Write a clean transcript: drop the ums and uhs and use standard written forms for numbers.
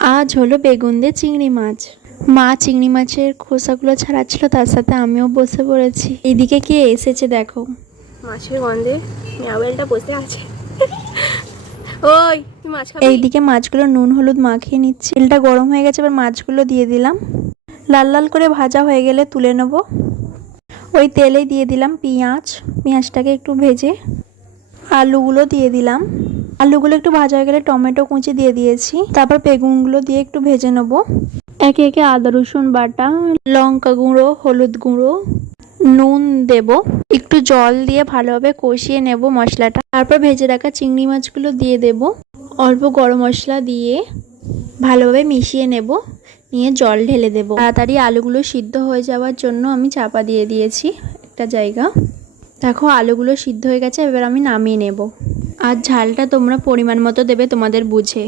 আজ হলো বেগুন দিয়ে চিংড়ি মাছ। মা চিংড়ি মাছের খোসাগুলো ছাড়াচ্ছিল, তার সাথে আমিও বসে পড়েছি। এইদিকে কে এসেছে দেখো, মাছের গন্ধে মিয়াবেলটা বসে আছে। ওই তুই মাছ খাবি? এইদিকে মাছগুলো নুন হলুদ মাখিয়ে নিচ্ছি। তেলটা গরম হয়ে গেছে, এবার মাছগুলো দিয়ে দিলাম। লাল লাল করে ভাজা হয়ে গেলে তুলে নেব। ওই তেলেই দিয়ে দিলাম পেঁয়াজটাকে একটু ভেজে আলুগুলো দিয়ে দিলাম। আলুগুলো একটু ভাজা হয়ে গেলে টমেটো কুচি দিয়ে দিয়েছি। তারপর বেগুনগুলো দিয়ে একটু ভেজে নেব। একে একে আদা রসুন বাটা, লঙ্কা গুঁড়ো, হলুদ গুঁড়ো, নুন দেব। একটু জল দিয়ে ভালোভাবে কষিয়ে নেব মশলাটা। তারপর ভেজে রাখা চিংড়ি মাছগুলো দিয়ে দেব। অল্প গরম মশলা দিয়ে ভালোভাবে মিশিয়ে নেব, নিয়ে জল ঢেলে দেব। তাড়াতাড়ি আলুগুলো সিদ্ধ হয়ে যাওয়ার জন্য আমি চাপা দিয়ে দিয়েছি একটা জায়গা। দেখো আলুগুলো সিদ্ধ হয়ে গেছে, এবার আমি নামিয়ে নেব। আর ঝালটা তোমরা পরিমাণ মতো দেবে তোমাদের বুঝে।